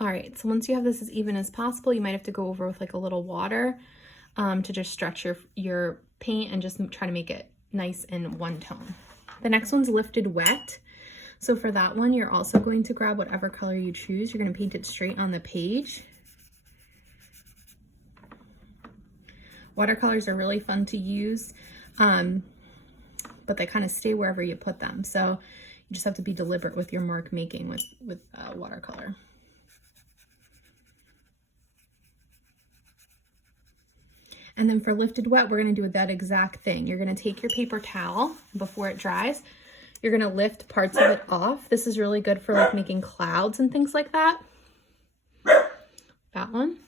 All right, so once you have this as even as possible, you might have to go over with like a little water to just stretch your paint and just try to make it nice in one tone. The next one's Lifted Wet. So for that one, you're also going to grab whatever color you choose. You're going to paint it straight on the page. Watercolors are really fun to use, but they kind of stay wherever you put them. So you just have to be deliberate with your mark making with watercolor. And then for Lifted Wet, we're going to do that exact thing. You're going to take your paper towel before it dries. You're going to lift parts of it off. This is really good for like making clouds and things like that. That one.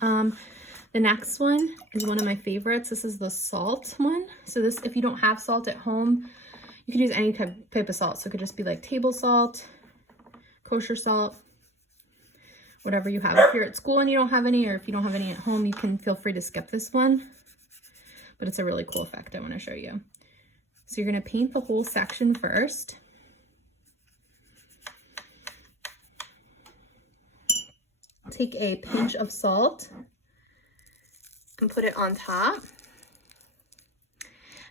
The next one is one of my favorites. This is the salt one. So this, if you don't have salt at home, you can use any type of salt. So it could just be like table salt, kosher salt, whatever you have. If you're at school and you don't have any, or if you don't have any at home, you can feel free to skip this one. But it's a really cool effect I want to show you. So you're going to paint the whole section first. Take a pinch of salt and put it on top.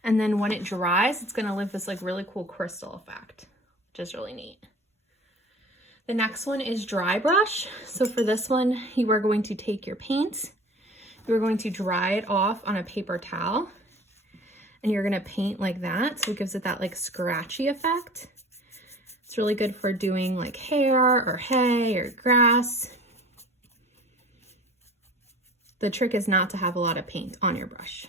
And then when it dries, it's going to leave this like really cool crystal effect, which is really neat. The next one is Dry Brush. So for this one, you are going to take your paint, you're going to dry it off on a paper towel, and you're going to paint like that. So it gives it that like scratchy effect. It's really good for doing like hair or hay or grass. The trick is not to have a lot of paint on your brush.